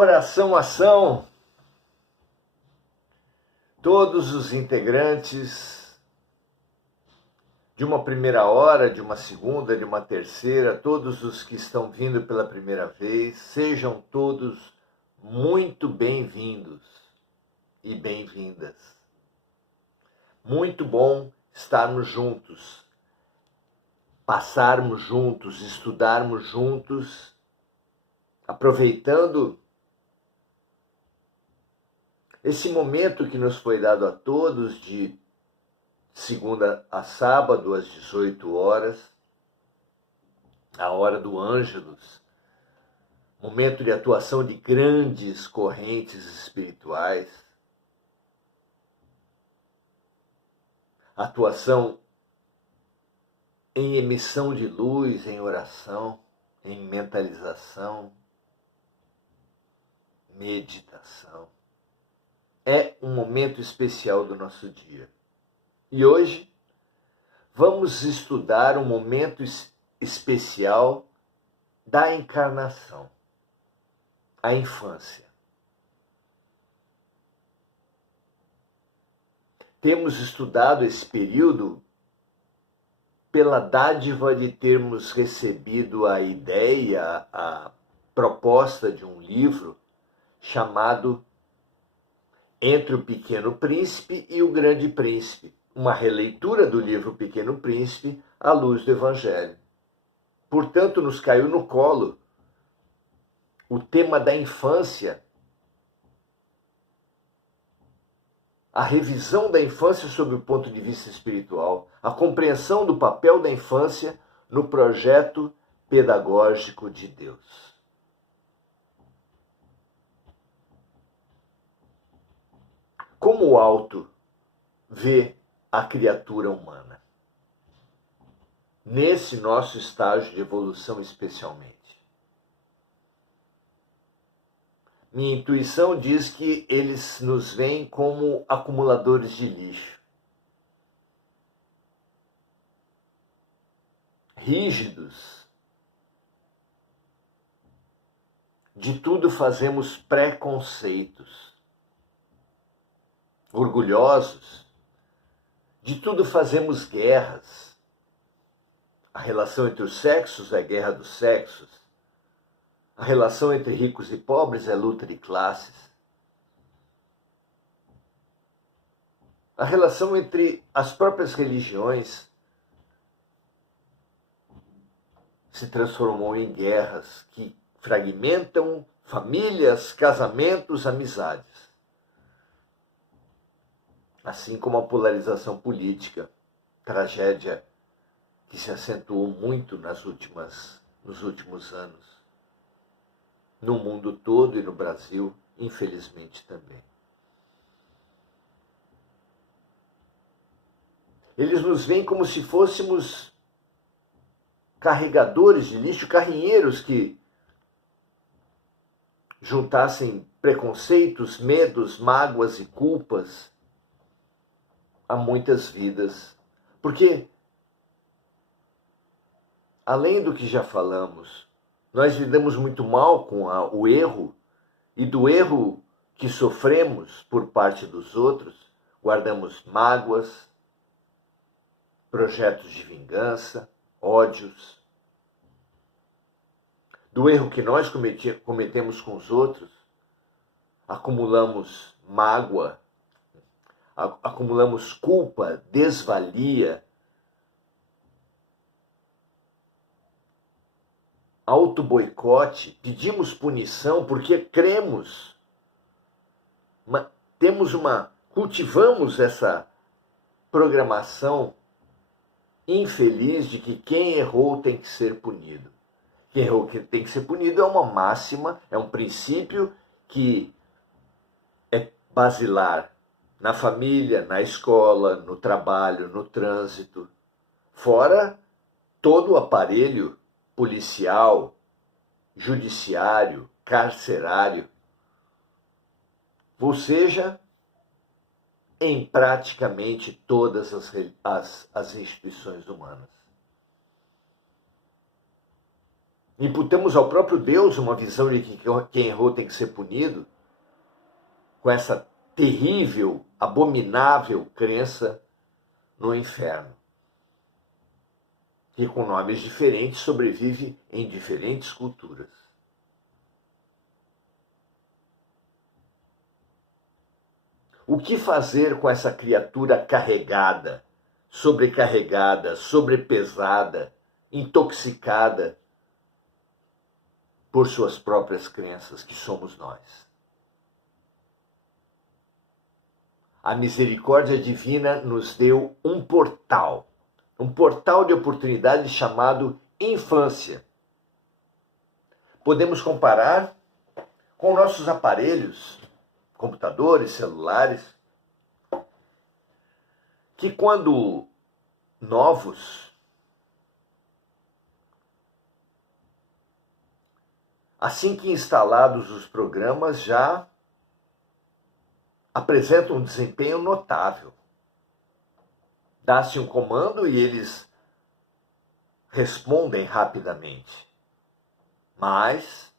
Oração Ação. Todos os integrantes de uma primeira hora, de uma segunda, de uma terceira, todos os que estão vindo pela primeira vez, sejam todos muito bem-vindos e bem-vindas. Muito bom estarmos juntos, passarmos juntos, estudarmos juntos, aproveitando esse momento que nos foi dado a todos de segunda a sábado às 18 horas, a hora do Ângelus, momento de atuação de grandes correntes espirituais, atuação em emissão de luz, em oração, em mentalização, meditação. É um momento especial do nosso dia. E hoje vamos estudar um momento especial da encarnação, a infância. Temos estudado esse período pela dádiva de termos recebido a ideia, a proposta de um livro chamado Entre o Pequeno Príncipe e o Grande Príncipe, uma releitura do livro Pequeno Príncipe à luz do Evangelho. Portanto, nos caiu no colo o tema da infância, a revisão da infância sob o ponto de vista espiritual, a compreensão do papel da infância no projeto pedagógico de Deus. Como o alto vê a criatura humana, nesse nosso estágio de evolução especialmente. Minha intuição diz que eles nos veem como acumuladores de lixo, rígidos, de tudo fazemos preconceitos, orgulhosos, de tudo fazemos guerras. A relação entre os sexos é a guerra dos sexos. A relação entre ricos e pobres é luta de classes. A relação entre as próprias religiões se transformou em guerras que fragmentam famílias, casamentos, amizades. Assim como a polarização política, tragédia que se acentuou muito nos últimos anos, no mundo todo e no Brasil, infelizmente também. Eles nos veem como se fôssemos carregadores de lixo, carrinheiros que juntassem preconceitos, medos, mágoas e culpas a muitas vidas. Porque, além do que já falamos, nós lidamos muito mal com o erro, e do erro que sofremos por parte dos outros, guardamos mágoas, projetos de vingança, ódios. Do erro que nós cometemos com os outros, acumulamos mágoa, acumulamos culpa, desvalia, auto-boicote, pedimos punição porque cremos, cultivamos essa programação infeliz de que quem errou tem que ser punido. Quem errou tem que ser punido é uma máxima, é um princípio que é basilar na família, na escola, no trabalho, no trânsito, fora todo o aparelho policial, judiciário, carcerário, ou seja, em praticamente todas as instituições humanas. Imputamos ao próprio Deus uma visão de que quem errou tem que ser punido, com essa terrível, abominável crença no inferno, que com nomes diferentes sobrevive em diferentes culturas. O que fazer com essa criatura carregada, sobrecarregada, sobrepesada, intoxicada por suas próprias crenças, que somos nós? A misericórdia divina nos deu um portal de oportunidade chamado infância. Podemos comparar com nossos aparelhos, computadores, celulares, que quando novos, assim que instalados os programas, já apresentam um desempenho notável. Dá-se um comando e eles respondem rapidamente. Mas,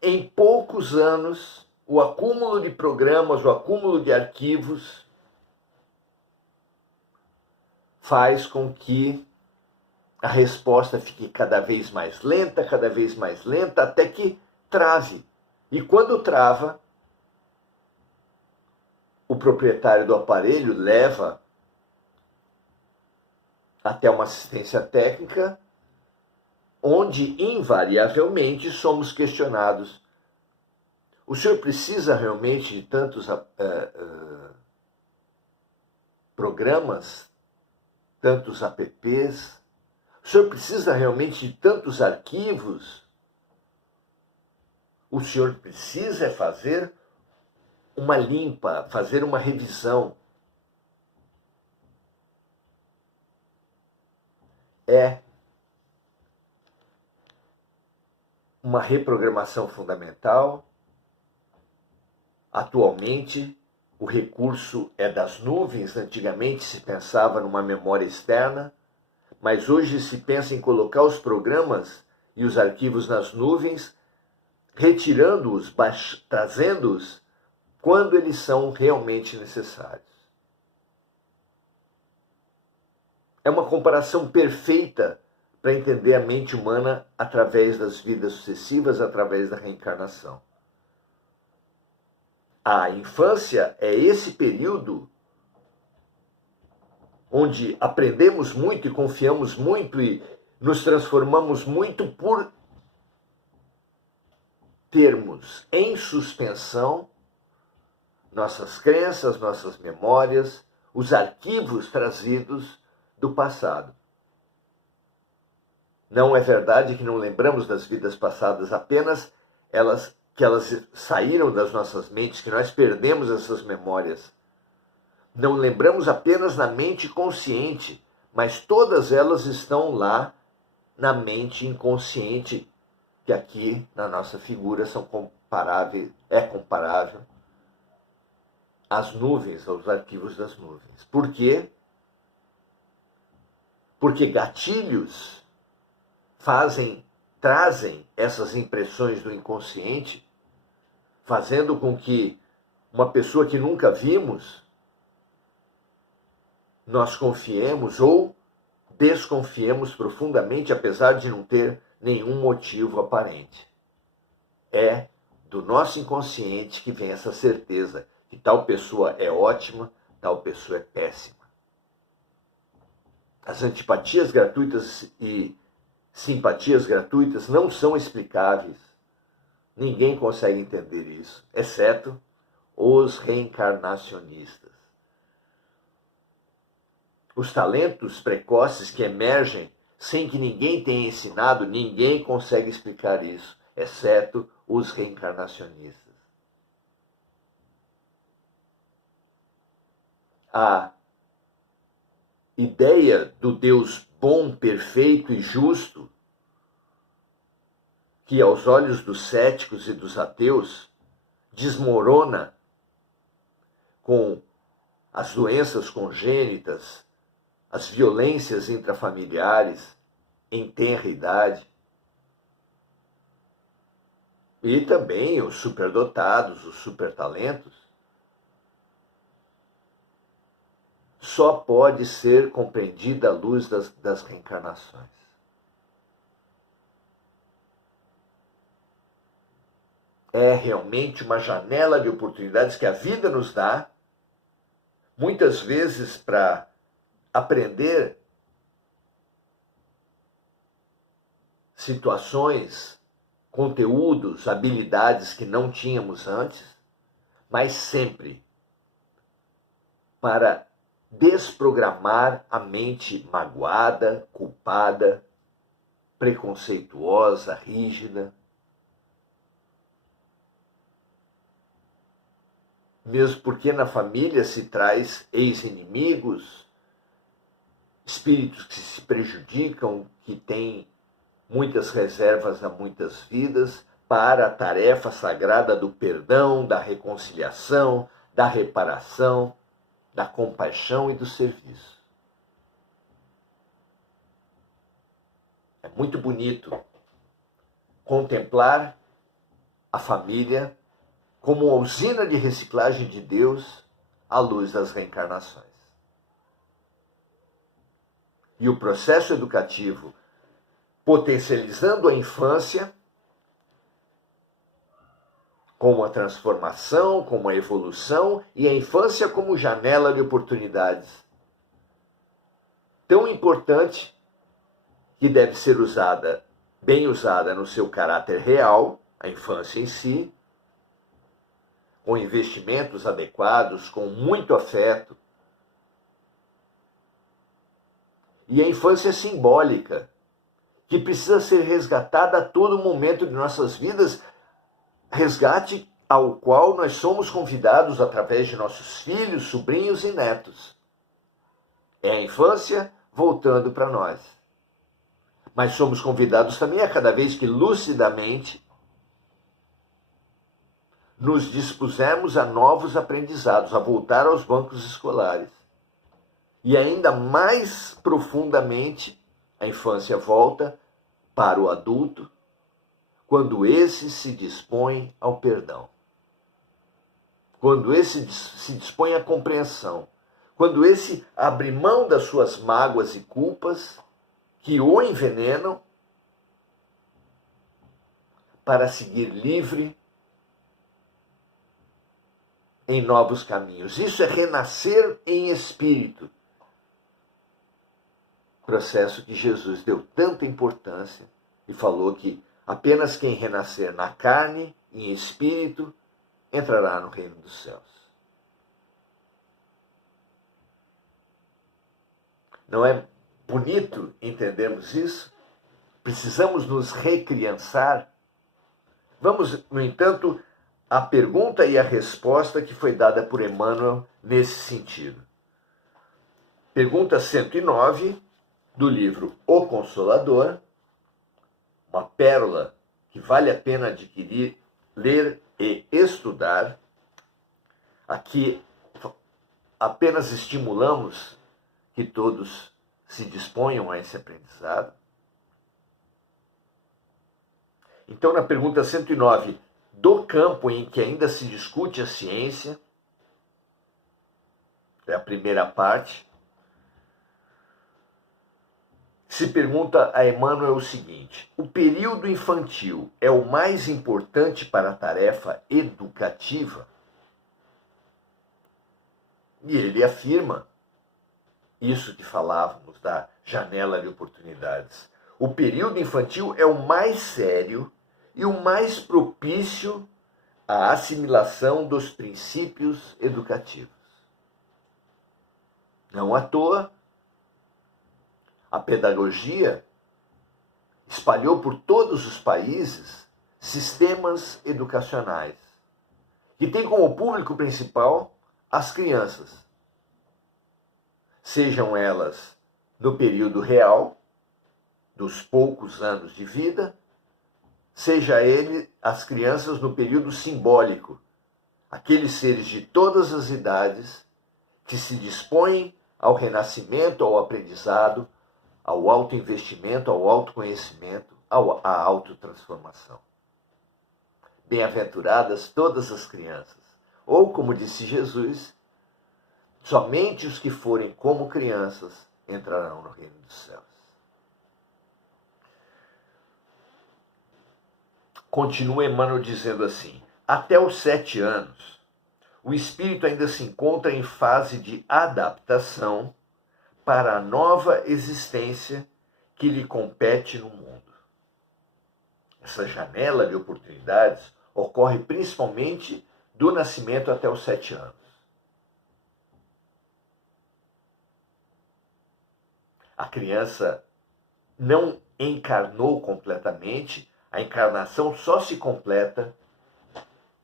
em poucos anos, o acúmulo de programas, o acúmulo de arquivos faz com que a resposta fique cada vez mais lenta, até que trave. E quando trava, o proprietário do aparelho leva até uma assistência técnica, onde invariavelmente somos questionados: o senhor precisa realmente de tantos programas, tantos apps? O senhor precisa realmente de tantos arquivos? O senhor precisa fazer uma limpa, fazer uma revisão. É uma reprogramação fundamental. Atualmente, o recurso é das nuvens. Antigamente se pensava numa memória externa, mas hoje se pensa em colocar os programas e os arquivos nas nuvens, retirando-os, trazendo-os quando eles são realmente necessários. É uma comparação perfeita para entender a mente humana através das vidas sucessivas, através da reencarnação. A infância é esse período onde aprendemos muito e confiamos muito e nos transformamos muito por termos em suspensão nossas crenças, nossas memórias, os arquivos trazidos do passado. Não é verdade que não lembramos das vidas passadas apenas que elas saíram das nossas mentes, que nós perdemos essas memórias. Não lembramos apenas na mente consciente, mas todas elas estão lá na mente inconsciente, que aqui na nossa figura é comparável às nuvens, aos arquivos das nuvens. Por quê? Porque gatilhos trazem essas impressões do inconsciente, fazendo com que uma pessoa que nunca vimos, nós confiemos ou desconfiemos profundamente, apesar de não ter nenhum motivo aparente. É do nosso inconsciente que vem essa certeza que tal pessoa é ótima, tal pessoa é péssima. As antipatias gratuitas e simpatias gratuitas não são explicáveis. Ninguém consegue entender isso, exceto os reencarnacionistas. Os talentos precoces que emergem sem que ninguém tenha ensinado, ninguém consegue explicar isso, exceto os reencarnacionistas. A ideia do Deus bom, perfeito e justo, que aos olhos dos céticos e dos ateus desmorona com as doenças congênitas, as violências intrafamiliares em tenra idade, E também os superdotados, os supertalentos, só pode ser compreendida à luz das reencarnações. É realmente uma janela de oportunidades que a vida nos dá, muitas vezes para aprender situações, conteúdos, habilidades que não tínhamos antes, mas sempre para desprogramar a mente magoada, culpada, preconceituosa, rígida. Mesmo porque na família se traz ex-inimigos, espíritos que se prejudicam, que têm muitas reservas a muitas vidas, para a tarefa sagrada do perdão, da reconciliação, da reparação, da compaixão e do serviço. É muito bonito contemplar a família como uma usina de reciclagem de Deus à luz das reencarnações. E o processo educativo, potencializando a infância, como a transformação, como a evolução, e a infância como janela de oportunidades. Tão importante que deve ser usada, bem usada no seu caráter real, a infância em si, com investimentos adequados, com muito afeto. E a infância simbólica, que precisa ser resgatada a todo momento de nossas vidas, resgate ao qual nós somos convidados através de nossos filhos, sobrinhos e netos. É a infância voltando para nós. Mas somos convidados também a cada vez que lucidamente nos dispusermos a novos aprendizados, a voltar aos bancos escolares. E ainda mais profundamente, a infância volta para o adulto, quando esse se dispõe ao perdão. Quando esse se dispõe à compreensão. Quando esse abre mão das suas mágoas e culpas, que o envenenam, para seguir livre em novos caminhos. Isso é renascer em espírito. Processo que Jesus deu tanta importância e falou que apenas quem renascer na carne e em espírito entrará no reino dos céus. Não é bonito entendermos isso? Precisamos nos recriançar. Vamos, no entanto, à pergunta e à resposta que foi dada por Emmanuel nesse sentido. Pergunta 109 do livro O Consolador, uma pérola que vale a pena adquirir, ler e estudar. Aqui apenas estimulamos que todos se disponham a esse aprendizado. Então, na pergunta 109, do campo em que ainda se discute a ciência, é a primeira parte, se pergunta a Emmanuel o seguinte: o período infantil é o mais importante para a tarefa educativa? E ele afirma isso que falávamos da janela de oportunidades. O período infantil é o mais sério e o mais propício à assimilação dos princípios educativos. Não à toa, a pedagogia espalhou por todos os países sistemas educacionais que têm como público principal as crianças, sejam elas no período real, dos poucos anos de vida, seja ele as crianças no período simbólico, aqueles seres de todas as idades que se dispõem ao renascimento, ao aprendizado, ao autoinvestimento, ao autoconhecimento, à autotransformação. bem-aventuradas todas as crianças. Ou, como disse Jesus, somente os que forem como crianças entrarão no reino dos céus. Continua Emmanuel dizendo assim: até os 7 anos, o espírito ainda se encontra em fase de adaptação para a nova existência que lhe compete no mundo. Essa janela de oportunidades ocorre principalmente do nascimento até os 7 anos. A criança não encarnou completamente, a encarnação só se completa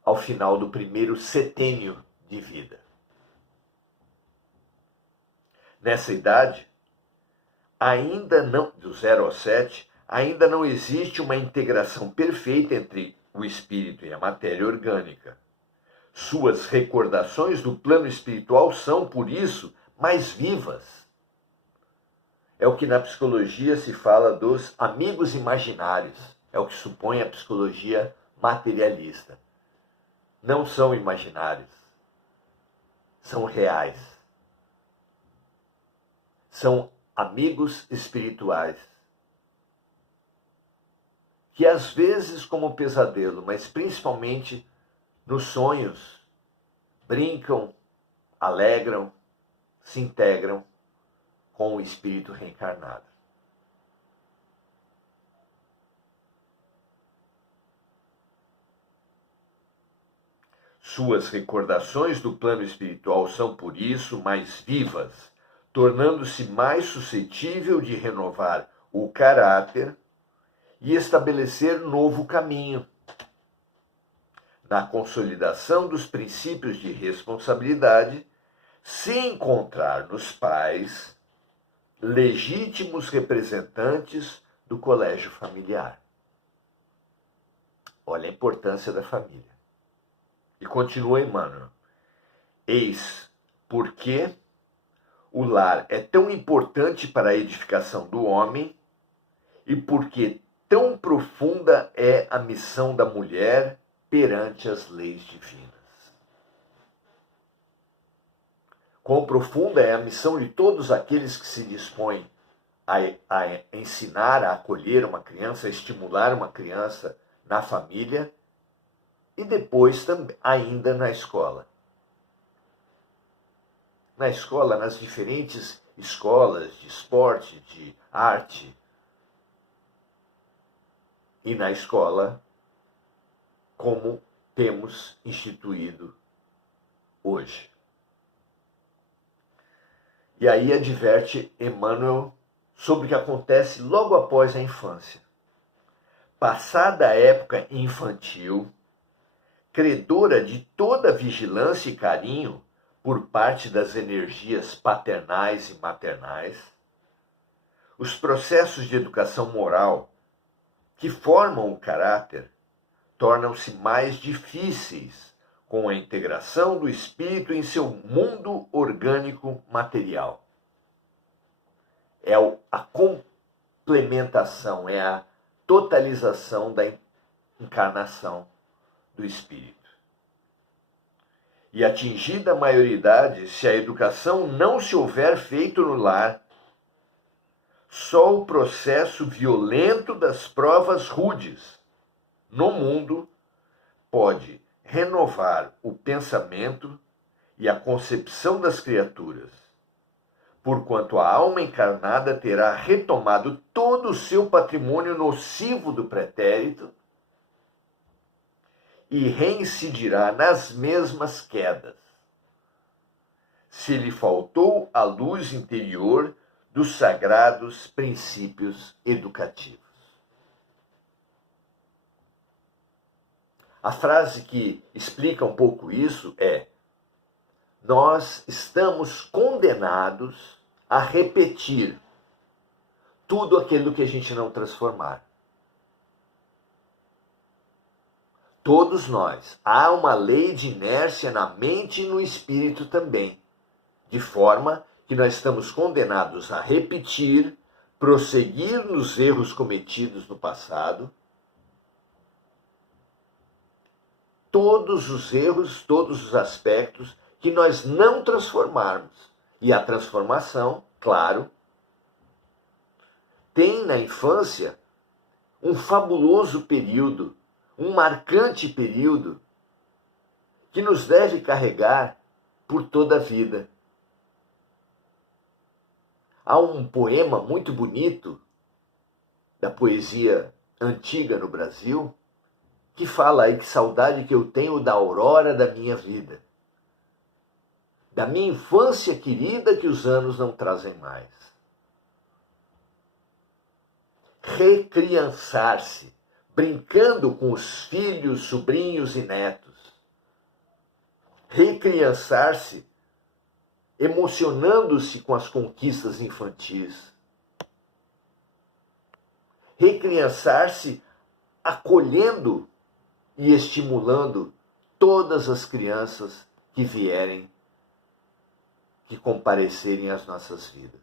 ao final do primeiro setênio de vida. Nessa idade, ainda não, do 0 ao 7, ainda não existe uma integração perfeita entre o espírito e a matéria orgânica. Suas recordações do plano espiritual são, por isso, mais vivas. É o que na psicologia se fala dos amigos imaginários. É o que supõe a psicologia materialista. Não são imaginários. São reais. São amigos espirituais. Que às vezes, como pesadelo, mas principalmente nos sonhos, brincam, alegram, se integram com o espírito reencarnado. Suas recordações do plano espiritual são, por isso, mais vivas, tornando-se mais suscetível de renovar o caráter e estabelecer novo caminho. Na consolidação dos princípios de responsabilidade, se encontrar nos pais legítimos representantes do colégio familiar. Olha a importância da família. E continua Emmanuel: eis porque o lar é tão importante para a edificação do homem e porque tão profunda é a missão da mulher perante as leis divinas. Quão profunda é a missão de todos aqueles que se dispõem a ensinar, a acolher uma criança, a estimular uma criança na família e depois também, ainda na escola. Na escola, nas diferentes escolas de esporte, de arte, e na escola, como temos instituído hoje. E aí adverte Emmanuel sobre o que acontece logo após a infância. Passada a época infantil, credora de toda vigilância e carinho por parte das energias paternais e maternais, os processos de educação moral que formam o caráter tornam-se mais difíceis com a integração do espírito em seu mundo orgânico material. É a complementação, é a totalização da encarnação do espírito. E atingida a maioridade, se a educação não se houver feito no lar, só o processo violento das provas rudes no mundo pode renovar o pensamento e a concepção das criaturas, porquanto a alma encarnada terá retomado todo o seu patrimônio nocivo do pretérito e reincidirá nas mesmas quedas, se lhe faltou a luz interior dos sagrados princípios educativos. A frase que explica um pouco isso é: nós estamos condenados a repetir tudo aquilo que a gente não transformar. Todos nós. Há uma lei de inércia na mente e no espírito também, de forma que nós estamos condenados a repetir, prosseguir nos erros cometidos no passado, todos os erros, todos os aspectos que nós não transformarmos. E a transformação, claro, tem na infância um fabuloso período, um marcante período que nos deve carregar por toda a vida. Há um poema muito bonito da poesia antiga no Brasil que fala aí que saudade que eu tenho da aurora da minha vida, da minha infância querida que os anos não trazem mais. Recriançar-se, brincando com os filhos, sobrinhos e netos. Recriançar-se, emocionando-se com as conquistas infantis. Recriançar-se, acolhendo e estimulando todas as crianças que vierem, que comparecerem às nossas vidas.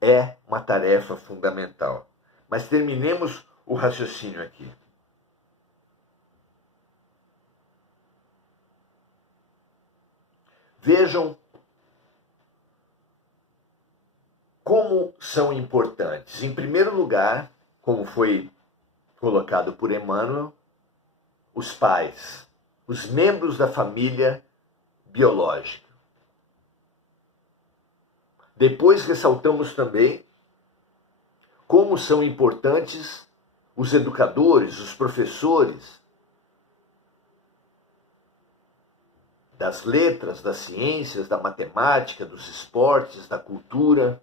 É uma tarefa fundamental. Mas terminemos o raciocínio aqui. Vejam como são importantes. Em primeiro lugar, como foi colocado por Emmanuel, os pais, os membros da família biológica. Depois ressaltamos também como são importantes os educadores, os professores das letras, das ciências, da matemática, dos esportes, da cultura.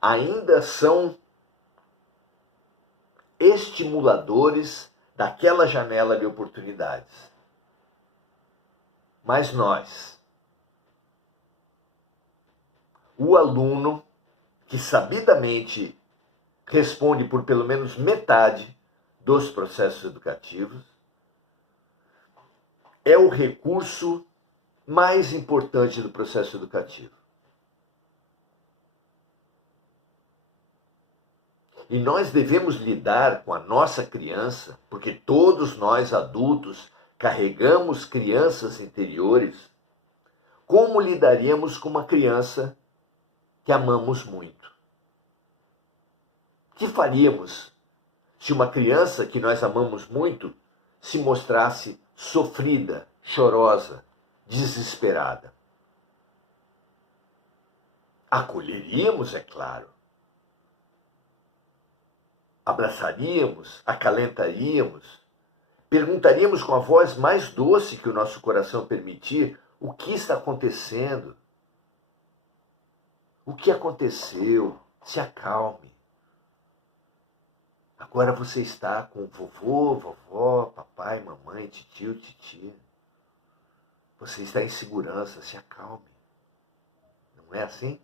Ainda são estimuladores daquela janela de oportunidades. Mas nós, o aluno que sabidamente responde por pelo menos metade dos processos educativos, é o recurso mais importante do processo educativo. E nós devemos lidar com a nossa criança, porque todos nós adultos carregamos crianças interiores, como lidaríamos com uma criança que amamos muito? O que faríamos se uma criança que nós amamos muito se mostrasse sofrida, chorosa, desesperada? Acolheríamos, é claro. Abraçaríamos, acalentaríamos, perguntaríamos com a voz mais doce que o nosso coração permitir o que está acontecendo. O que aconteceu? Se acalme. Agora você está com vovô, vovó, papai, mamãe, titio, titia. Você está em segurança, se acalme. Não é assim?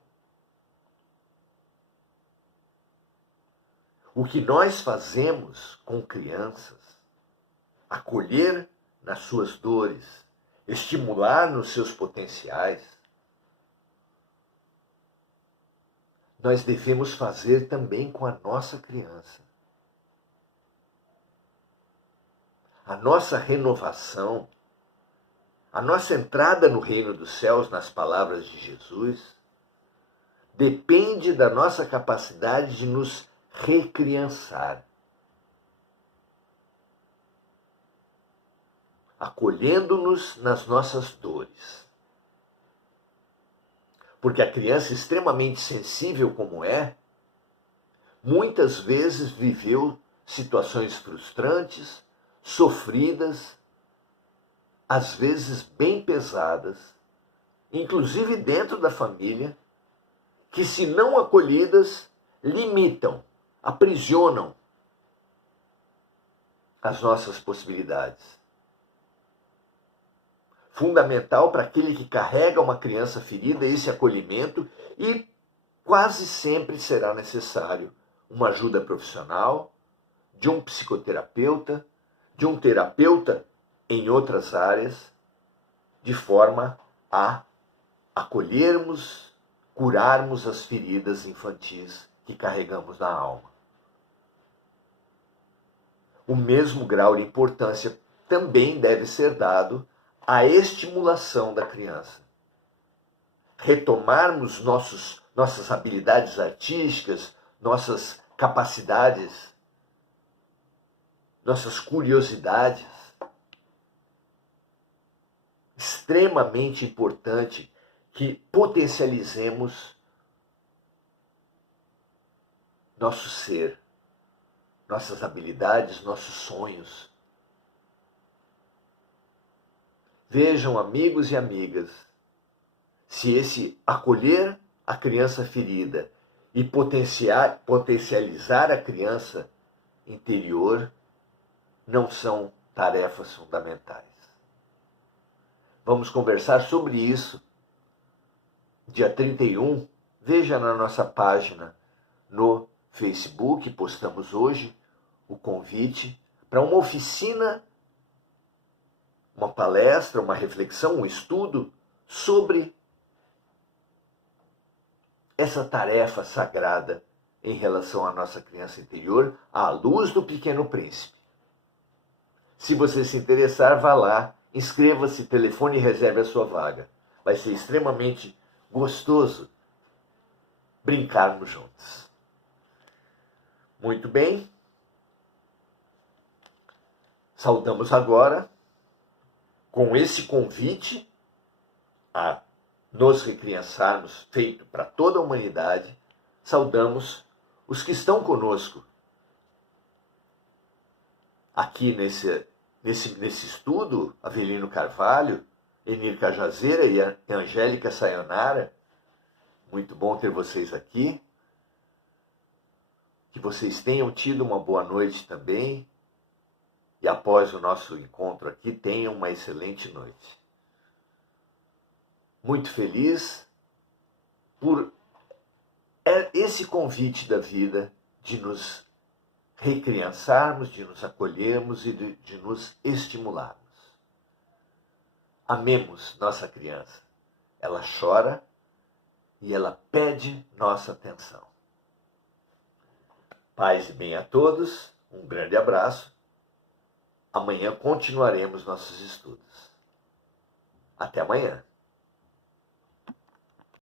O que nós fazemos com crianças, acolher nas suas dores, estimular nos seus potenciais, nós devemos fazer também com a nossa criança. A nossa renovação, a nossa entrada no reino dos céus, nas palavras de Jesus, depende da nossa capacidade de nos recriançar, acolhendo-nos nas nossas dores. Porque a criança extremamente sensível como é, muitas vezes viveu situações frustrantes, sofridas, às vezes bem pesadas, inclusive dentro da família, que se não acolhidas, limitam, aprisionam as nossas possibilidades. Fundamental para aquele que carrega uma criança ferida esse acolhimento, e quase sempre será necessário uma ajuda profissional, de um psicoterapeuta, de um terapeuta em outras áreas, de forma a acolhermos, curarmos as feridas infantis que carregamos na alma. o mesmo grau de importância também deve ser dado à estimulação da criança. Retomarmos nossas habilidades artísticas, nossas capacidades, nossas curiosidades. Extremamente importante que potencializemos nosso ser, nossas habilidades, nossos sonhos. Vejam, amigos e amigas, se esse acolher a criança ferida e potencializar a criança interior não são tarefas fundamentais. Vamos conversar sobre isso dia 31. Veja na nossa página no Facebook, postamos hoje o convite para uma oficina, uma palestra, uma reflexão, um estudo sobre essa tarefa sagrada em relação à nossa criança interior, à luz do Pequeno Príncipe. Se você se interessar, vá lá, inscreva-se, telefone e reserve a sua vaga. Vai ser extremamente gostoso brincarmos juntos. Muito bem. Saudamos agora, com esse convite a nos recriançarmos, feito para toda a humanidade, saudamos os que estão conosco aqui nesse estudo, Avelino Carvalho, Enir Cajazeira e Angélica Sayonara. Muito bom ter vocês aqui. Que vocês tenham tido uma boa noite também. E após o nosso encontro aqui, tenham uma excelente noite. Muito feliz por esse convite da vida de nos recriançarmos, de nos acolhermos e de nos estimularmos. Amemos nossa criança. Ela chora e ela pede nossa atenção. Paz e bem a todos, um grande abraço. Amanhã continuaremos nossos estudos. Até amanhã.